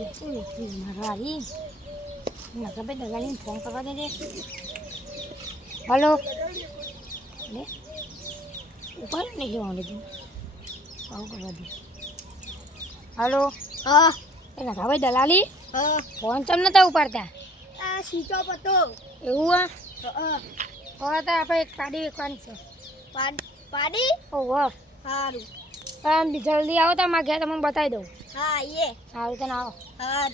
મારી નકા ભાઈ દલાલીને ફોન કરવા દેજે. હલો લે ઉપર નહીં જવાનું લીધું આવું કરવા દે. હલો હા એ નકા ભાઈ દલાલી હા ફોન ચમ નતા ઉપાડતા? આ સીટો પતો એવું હા હવે તો આપણે એક પાડી વેચવાની છે. પાડી ઓહો સારું તમે જલ્દી આવો તો મારા ઘેર તમને બતાવી દઉં. હા આઈએ સારું તને આવો હા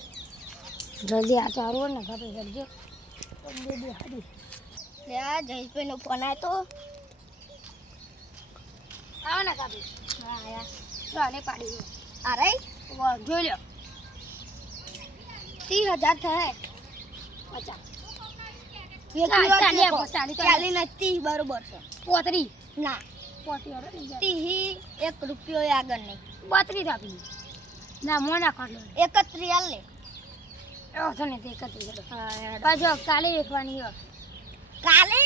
જલ્દી આ તો સારું ને ઘરે કરજો બે હારી. લે આ જયેશભાઈનો ફોન આવ્યો તો આવો ને કાપી. હા આયા તો આને પાડી અરે જોઈ લો 30,000 થાય 50 ચાલી નથી બરોબર છે પોતરી ના પોતરી 30 1 રૂપિયો આગળ નહીં 32 આપી ના મોના કાઢો 31 હાલ લે એવો છે ને તે 31. હા પાછો કાલે વેચવાની હોય કાલે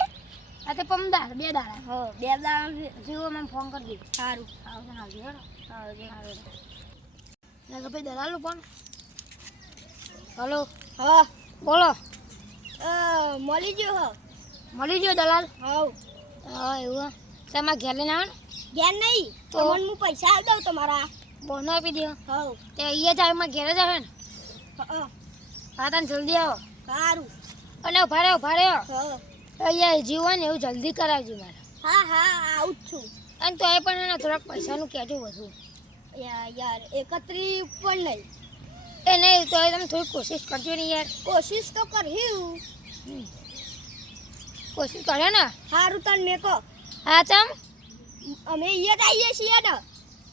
આ તો 15 બે દાડા હો 2 દાડા જીવો મને ફોન કરી દે. સારું આવો તને આવજો હેડો. હા ના ભાઈ દલાલું પણ હલો હા બોલો મળી ગયો હો મળી ગયો દલાલ? હવ હા એવું તમારે ઘેર લઈને આવે ને ઘેર નહીં તો? તો મને હું પૈસા આપી દઉં તમારા બોનો આપી દો. હવ તે અહીંયા જ આવે મારા ઘેર જ આવે ને. હા હા તને જલ્દી આવો સારું અને ઉભા રહ્યો હા અહીંયા જીવો ને એવું જલ્દી કરાવજો મારે. હા હા આવું જ છું અને તો એ પણ એને થોડાક પૈસાનું કહેજો વધુ. યાર 31 પણ નહીં એ નહીં તો એ તમે થોડી કોશિશ કરજો ને યાર. કોશિશ તો કર્યું કોશિશ કરે ને. સારું તને મેકો હા ચમ અમે અહીંયા જ આવીએ છીએ ને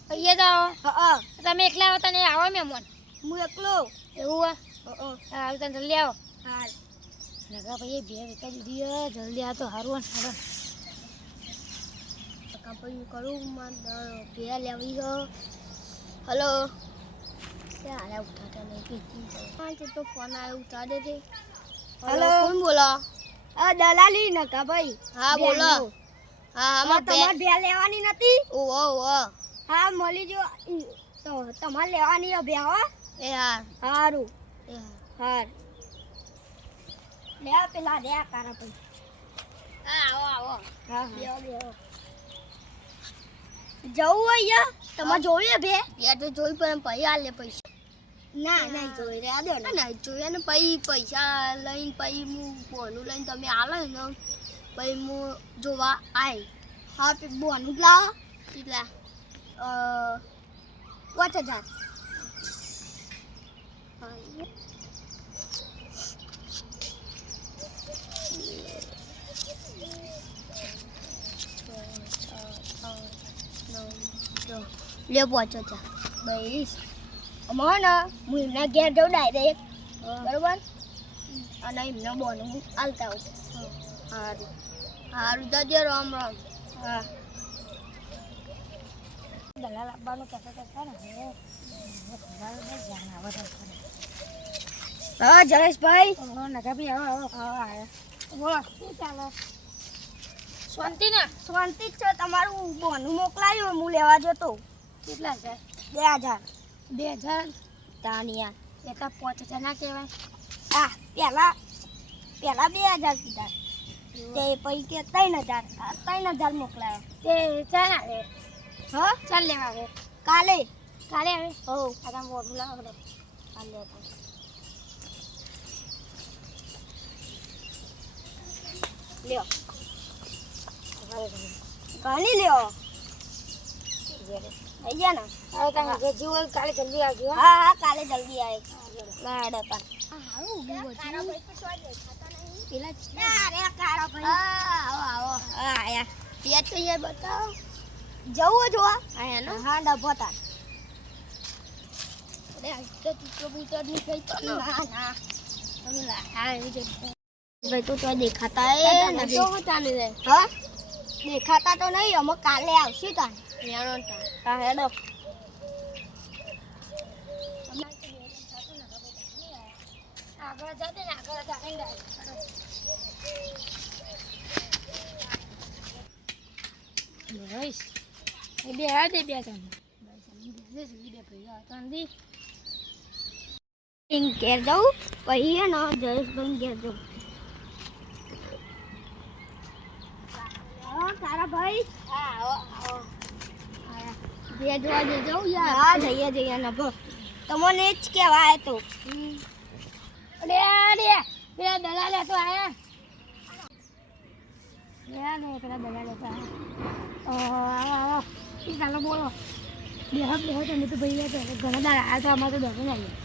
અહીંયા જ આવો. હા તમે એકલા આવો તને આવો મહેમાન હું એકલો એવું હા હાલ તને જલ્દી આવો. હા નગા ભાઈ બે વેચા દીધી જલ્દી આ તો સારું ને સારું. કંપની કરું મારે બે લેવી હો હલો ક્યાં આયા ઉઠાતા નહીં પીતી તો ફોન આવ્યો ઉઠાડે છે. હલો કોણ બોલો? દલાલી નકા ભાઈ. હા બોલો. હા હા તમારે બે લેવાની નથી? ઓહો ઓહો હા મળી જો તો તમારે લેવાની હે બે હો. એ હા સારું એ હા લે પેલા લે કારા ભાઈ. હા આવો આવો. હા બેહો જવું અહીંયા તમારે જોઈએ બે યાર તો જોઈ પણ પછી આ લે પૈસા ના નહીં જોઈ રહ્યા દો ને નહીં જોઈએ ને પછી પૈસા લઈને પછી હું બોનું લઈને તમે આલો ને પછી હું જોવા આય. હા બોનું જ લાવો કેટલા 5,000. લે 5,000 બસ અમારે હું એમના ઘેર જાઉં ડાયરેક્ટ બરોબર અને એમનો બોન હું હાલતા આવું. સારું સારું જજે રામ રામ. હા દલાલ આપવાનું કહેતા ને ધ્યાન આવે. હા જયેશભાઈ. નગા ભાઈ આવો આવો. હા આવ્યા બોલો શું ચાલે? શાંતિ ને? શાંતિ જ છે. તમારું બોનું મોકલાયું હું લેવા જતો. કેટલા છે? 2,000. 2,000 તાનિયા એ તો 5,000 ના કહેવાય. આ પેલા 2,000 કીધા તે પછી કે 3,000 મોકલાયો. તે ચાલ આવે. હા ચાલ લેવા આવે કાલે કાલે આવે. હો આ તમે બોલું લાવો બધે કાલે લેતા લ્યો ઘણી લ્યો થઈ ગયા ને. હવે તમે જે જીવો કાલે જલ્દી આવજો. હા હા કાલે જલ્દી આવે. લાડો પણ આવો હા આયા ત્યાં તો અહીંયા બતાવો જવું જોવા આયા ને. હા ડબોતા અરે આ તો કબૂતર ની કઈ તો ના ના તમે હા એ જ ભાઈ તો દેખાતા એ નથી. તો ચાલે રે હા દેખાતા તો નહીં અમે કાલે આવશું તા યાનો તા. હા હેડો આગળ જતે ને આગળ જાય એ બે આ દે બે ત્રણ બે ભાઈ હતા ઘેર જાઉં પછી હે ને જયેશભાઈ ઘેર જાઉં. તારા ભાઈ ઘેર જોવા જઈ યાર. હા જઈએ ને ભો તમને જ કહેવાય તો. અરે અરે પેલા દલાલે તો આયા ને પેલા દલાલે તો આયા. આવો એ ચાલો બોલો. બેહો તમે તો ભાઈ તો ઘણા દાડા આવ્યા તો અમારે તો દોડો ને આવ્યો.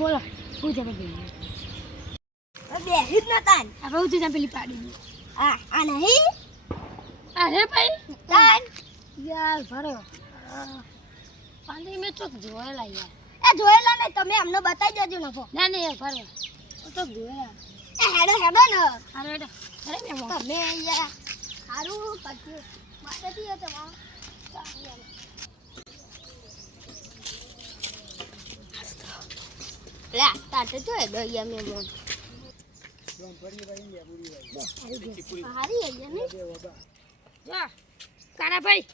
બોલો શું છે ભાઈ? બેહી જ નતા ને. આપણે શું છે પેલી પાડી? આ નહીં અરે ભાઈ તાન યાર ભરો પાણી મેં ચોક જોયેલા યાર. એ જોયેલા ને તમે અમને બતાવી દેજો ને ભો. ના નહીં યાર ભરો તો જોયેલા. એ હેડો ને અરે બેટા અરે મેં તમે યાર સારું પછી બતાવી દે તમારે. લે તાતે તો એ દોયા મે મોન હારી એ ને જા કારાભાઈ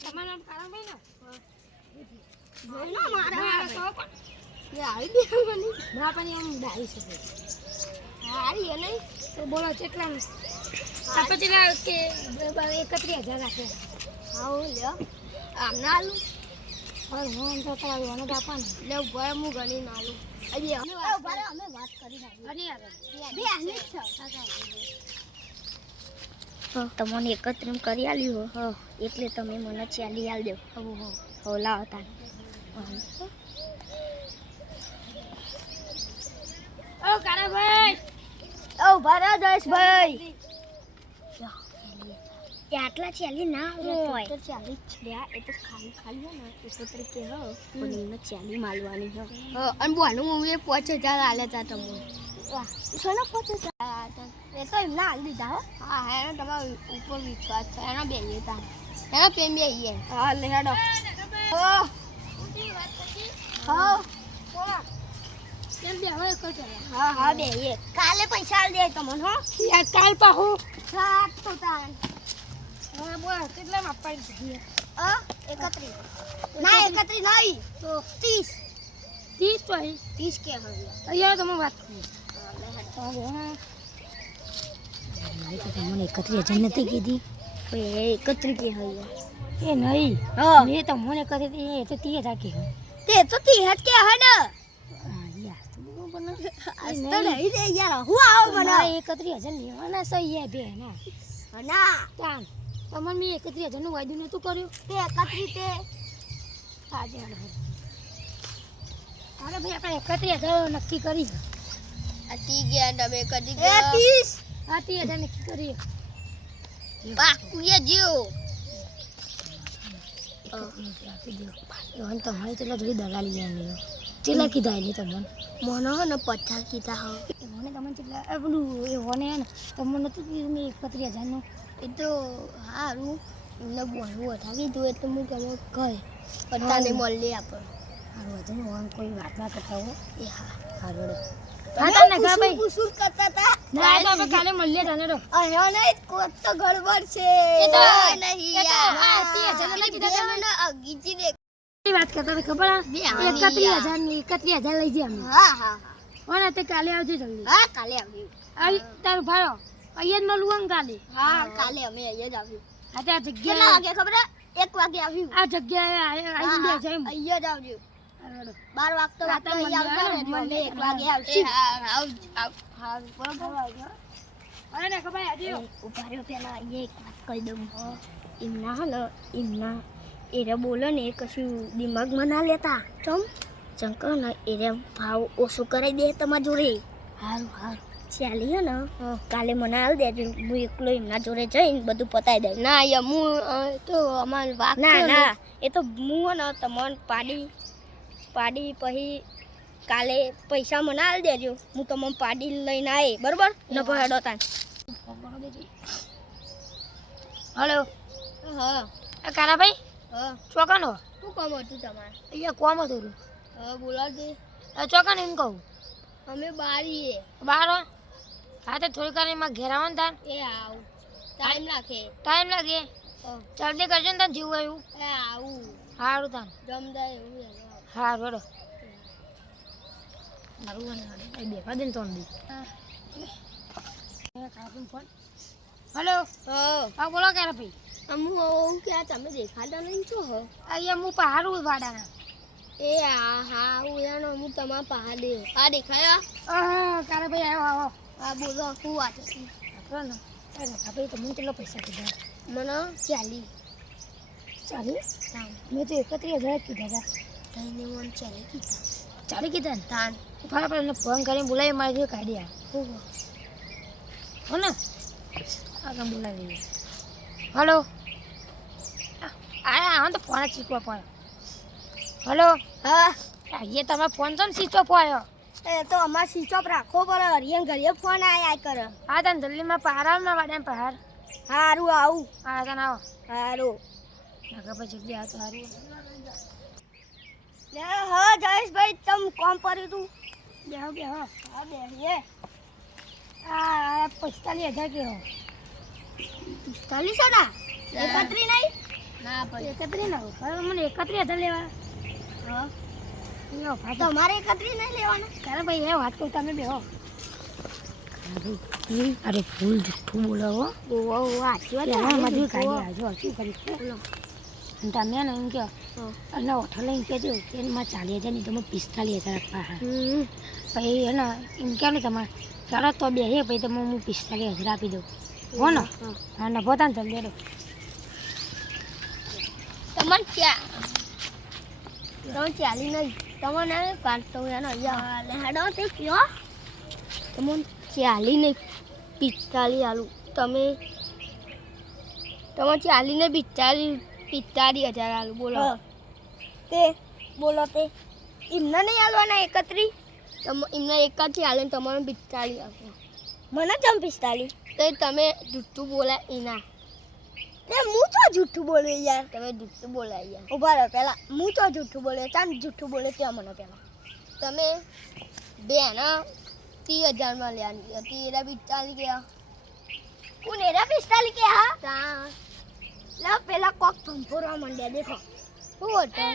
તમારું નામ કારાભાઈ ને ના મારા તો પણ એ આવી દે મને ના પણ એમ ડાઈ છે હારી એ નહીં તો બોલો કેટલા પછી ના કે 31,000 રાખે. આવો લ્યો આમ ના આલું હું તો તમારું મને આપવાનું લે ઉભા હું ગણી ના આલું. અમે વાત કરી નાખી બે આની જ છે. તમને એકત્રિત કરી આલ્યું હો એટલે તમે મને ચાલી આલ દેવ. હો લાવો તાન. ઓ કારાભાઈ ઓ ભરા જયેશભાઈ આટલા ચાલી ના હોય તો ચાલી જ છે. એ તો ખાલી ખાલી ને એકત્રિત કે હો પણ એમને ચાલી માલવાની હો. અને બોનું હું 5,000 આલ્યા તા તમને. વાહ સોના 5,000 એ તો એમના આલી દીધા હો. હા એનો તમારા ઉપર વિશ્વાસ છે. એનો બેહીએ તા એનો પેન બેહીએ. હા લે હેડો. હો હા બોલા કેમ બે હવે કો ચાલે? હા બેહીએ. કાલે પૈસા આલ દે તમને હો. યાર કાલ પાહો સાત તો તાન હા બોલ કેટલા આપવાની છે? 31 ના 31 નહીં તો 30 30 તો અહીં 30 કે હવે અહીંયા તમે વાત કરો. તમને 31,000 નથી કીધી એ 31 કે હવે એ નહીં હા મેં તો મને કરી એ તો 30,000 કે તે તો 30 કે હે ને યાર તો બને આજ તો નહીં રે યાર હું આવો મને 31,000 લેવાના સહી યાર બે ના ના તાન તમને મેં 31,000 નું વાયદું નતું કર્યું તે 31 તે આજે અરે ભાઈ આપણે 31,000 નક્કી કરી અતી ગયા તમે કદી ગયા 30 હા 30,000 નક્કી કરી પાકુએ જીઓ તમારે તેલા થોડી દલાલી લેવાની ચેલા કીધા એની તમને મને હો ને 50 કીધા હો મને તમને ચેલા પેલું એ હોને ને તમને નતું કીધું મેં 31,000 નું એ તો સારું એમને બોલવું વધાવી દઉં એટલે હું તમે કહે બધાને મળી આપણે સારું હતું હું કોઈ વાત ના કરતા હો એ હા સારું હા તને ખબર ભાઈ કુસુર કરતા હતા ના તો આપણે કાલે મળીએ તને તો અરે નહીં કોત તો ગડબડ છે એ તો નહીં એ તો યાર હા 30,000 ના કીધા તમે અગીજી દે વાત કરતા હતા ખબર આ 31,000 ની 31,000 લઈ જઈએ અમે હા હા ઓને તે કાલે આવજો જલ્દી હા કાલે આવ્યું આવી તારું ભાડો અહીંયા જ મળવું આમ કાલે હા કાલે અમે અહીંયા જ આવ્યું આ ત્યાં કેટલા જગ્યા વાગે ખબર 1 વાગે આવ્યું આ જગ્યાએ આવી બે છે એમ અહીંયા જ આવજો 12 વાગતો વાગતો રાતે અહીંયા આવતા ને અમે 1 વાગે આવશું હા બરોબર અરે ને ખબર આજે ઉભા રહ્યો પેલા અહીંયા એક વાત કહી દઉં એમના હે ને એમના એરે બોલો ને કશું દિમાગમાં ના લેતા ચંકર ને એરે ભાવ ઓછો કરી દે તમારા જોડે સારું સારું ચાલી હે ને કાલે મને આલ દેજો હું એકલો એમના જોડે જઈને બધું પતાવી દઉં ના હું તો અમાર વાત ના એ તો હું હે ને તમને પાડી પછી કાલે પૈસા મને આલ દેજો હું તમને પાડી લઈને આવી બરોબર ન ભહેડો તાન હલો હા કારાભાઈ હા ચોકાનો શું કામ હતું તમારે અહીંયા કોમ હતું હા બોલાવજે ચોકાનો એમ કહું અમે બારીએ બાર હા તો થોડી વાર એમાં ઘેર આવવાનું તાન એ આવું ટાઈમ લાગે ટાઈમ લાગે જલ્દી કરજો ને તાન જેવું એવું એ આવું સારું તાન જમદા એવું સારું હેડો મારું એ બેફા દે ને તો દી ફોન હલો હા બોલો ક્યારે ભાઈ હું ક્યાં તમે દેખાતા નહીં છો હો અહીંયા હું પહાડું વાડાના એ હા હું એનો હું તમારા પહાડે આ દેખાયા ક્યારે ભાઈ આવ્યો આવો હા બોલો શું વાત છે આપો ને ભાઈ તમને કેટલો પૈસા કીધા મને 40 મેં તો 31,000 કીધા હતા તઈને મને 40 કીધા 40 કીધા ને તાન ફાળા પર ફોન કરીને બોલાવી મારી જોડે કાઢી આવ હો ને આગળ બોલાવી દઈએ હલો આ તો ફોન ચીકવા પડે હલો હા એ તમે ફોન તો સ્વિચ ઓફ આવ્યો એ તો અમાર સ્વિચ ઓફ રાખવો પડે હરિયન ઘરે ફોન આયા કરે હા તને જલ્દીમાં પહાડમાં વાડે પહાડ હારું આવું હા તને આવો હારું નગર પછી જલ્દી આ તો હારું લે હા જયેશભાઈ તમ કોમ કર્યું તું બેહો બેહો હા બેહીએ આ 45,000 કેવો 45 ના 31 નહીં ના 31 ના હવે મને 31,000 લેવા હા યો ભાઈ તમારે 31 નહીં લેવાના ચાલો ભાઈ એ વાત કહું તમે બેહો અરે ફૂલ જુઠ્ઠું બોલાવો ઓ આછી વાત હા મજૂર કાઢી આવજો શું કરી બોલો તમે ને એમ કહો અને ઓઠો લઈને કહેજો કે એમાં 40,000 નહીં તમે 45,000 આપવા હા પછી એને એમ કહો ને તમારે ચાલો તો બેહીએ પછી તમે હું 45,000 આપી દઉં હો ને હા ને પોતાને જલ્દી દો તમને ક્યાં તમે 40 નહીં તમને 500 એનો અહીંયા હેડો તે કયો તમને 40 નહીં 45 આલું તમે 40 ને 45,000 આલું બોલો તે બોલો તે એમને નહીં આલવાના 31 એમને 31 આલે તમારે 45 આપો મને જમ 45 તો તમે જૂઠું બોલા એના એ હું તો જૂઠું બોલ્યો યાર તમે જૂઠું બોલા યાર ઉભા રહો પહેલા હું તો જૂઠું બોલ્યો ચાલ જૂઠું બોલે ત્યાં મને પહેલા તમે બેન 30,000 માં લેવાની હતી એરા 45 ગયા કોણ એરા 45 કે હા તા લે પેલા કોક ફંફોરવા માંડ્યા દેખો શું હતું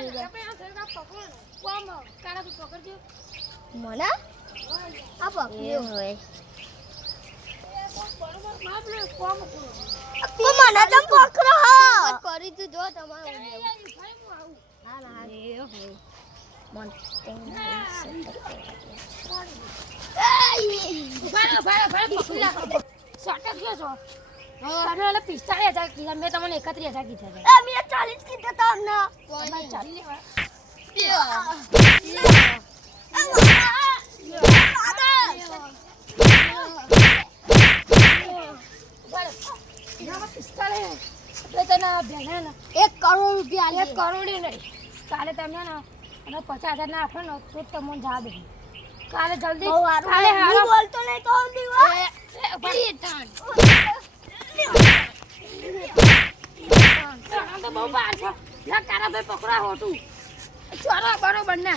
મને આ પકડ્યો હોય મને તમ પકડો હા કરી તું જો તમારું ના ના એ હોય મન મેં તમને 31,000 કીધા મેં 40 કીધા તમને 40 1 કરોડ રૂપિયા 1 કરોડ નહીં કાલે તમે ને અને 50,000 ના આપો ને તો તમને જા દે કાલે જલ્દી કાલે હાલો બોલતો નહીં તો બહુ બાર છો લા કારા ભાઈ પકડા હોતું ચોરો બરોબર ને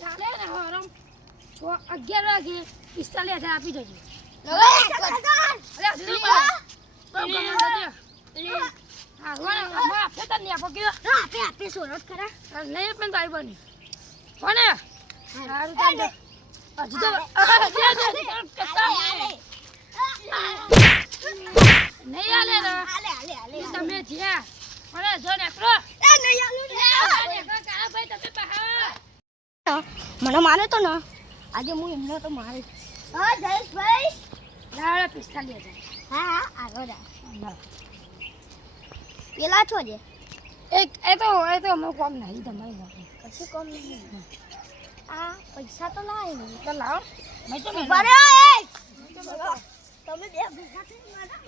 ચાલે ને હરમ 11 વાગે 45,000 આપી દેજો તમે જ્યાં મને જો નેકરો મને મારે તો ને આજે હું એમને તો મારે હા જયેશભાઈ લાવડે 45,000 હા હા આગળ પેલા છો જે એ તો અમે કોમ નહીં તમારી પાસે કશું કોમ નહીં આ પૈસા તો લાવે ને તો લાવો મેં તો બરે તમે બે ભેગા થઈ મારા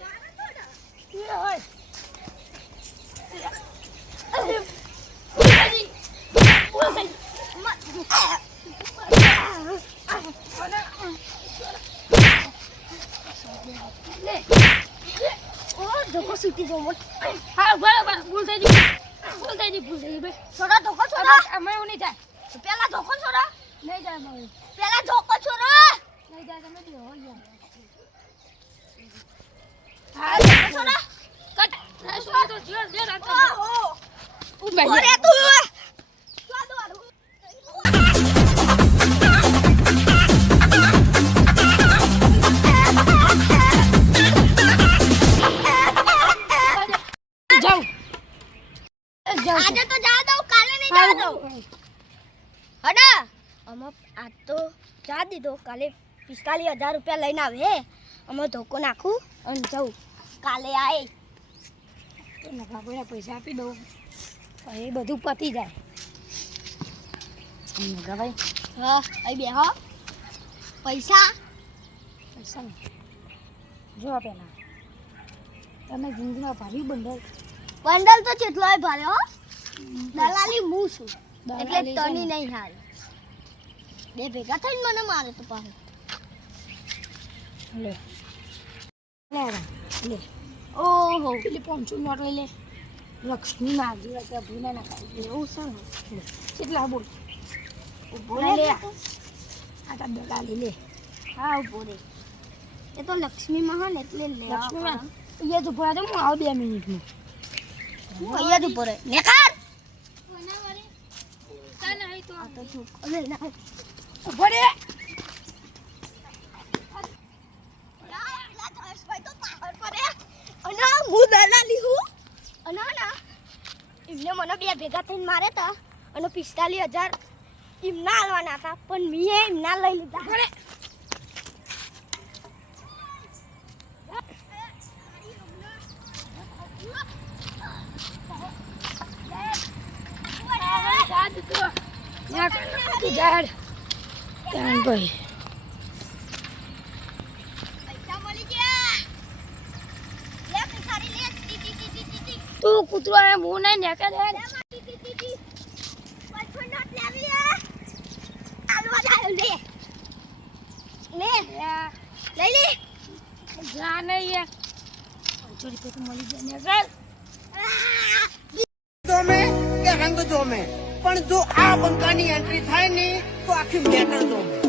ધોકો સુટી જો મોટ હા બરાબર ભૂલ થઈ ગઈ બે છોડા ધોકો છોડા અમે એવું નહીં થાય પેલા ધોકો છોડા નહીં જાય બાબુ પેલા ધોકો છોડા નહીં જાય તમે બી હો યાર હા ધોકો છોડા કટ ના સુઈ તો જીવ દે રાખો ઓહો ઉભો રે તું જાઉં આજે તો જા દઉં કાલે નહીં જા દઉં હડા અમે આજ તો જા દીધો કાલે 45,000 રૂપિયા લઈને આવે અમે ધોકો નાખું અને જાઉં કાલે આય તો નફા પડ્યા પૈસા આપી દઉં એ બધું પતી જાય નગાભાઈ હા અહીં બે હો પૈસા પૈસા ને જો પેલા તમે જિંદગીમાં ભર્યું બંડલ તો કેટલોય ભર્યો દલાલી હું છું એટલે દલાલી છે તની ને. નહીં હાલ બે ભેગા થઈને મને મારે તો પાછો લે લે લે ઓહો પેલી 500 નોટ લઈ લે લક્ષ્મી માં જીવા ત્યાં ભૂલા ના ખાઈ એવું છે ને લે કેટલા બોલ ઉભો લે રે આ તા દલાલી લે હા ઉભો રે એ તો લક્ષ્મીમાં હા ને એટલે લે લક્ષ્મીમાં અહીંયા જ ઉભો રહે હું આવું 2 મિનિટમાં હું અહીંયા જ ઉભો રે નેકાર તો આ તો તું અરે ના ઉભો રે અને હું દલાલી હું અને ના એમને મને બે ભેગા થઈને મારે તા અને 45,000 એમના હાલવાના હતા પણ મેં એમના લઈ લીધા ઉભો રે ઝાડ ત્યાં ભાઈ પૈસા મળી ગયા લે ભિખારી લે T T T T T તું કૂતરો આ હું નહીં નેકે દે ટી ટી ટી પાછો નોટ લાવી આલવા જાય લે લે લઈ લે જા નહીં યાર 500 રૂપિયા તો મળી જાય ને જોમે કે રંગ જોમે પણ જો આ બંકાની એન્ટ્રી થાય ને તો આખી મેટર જોમે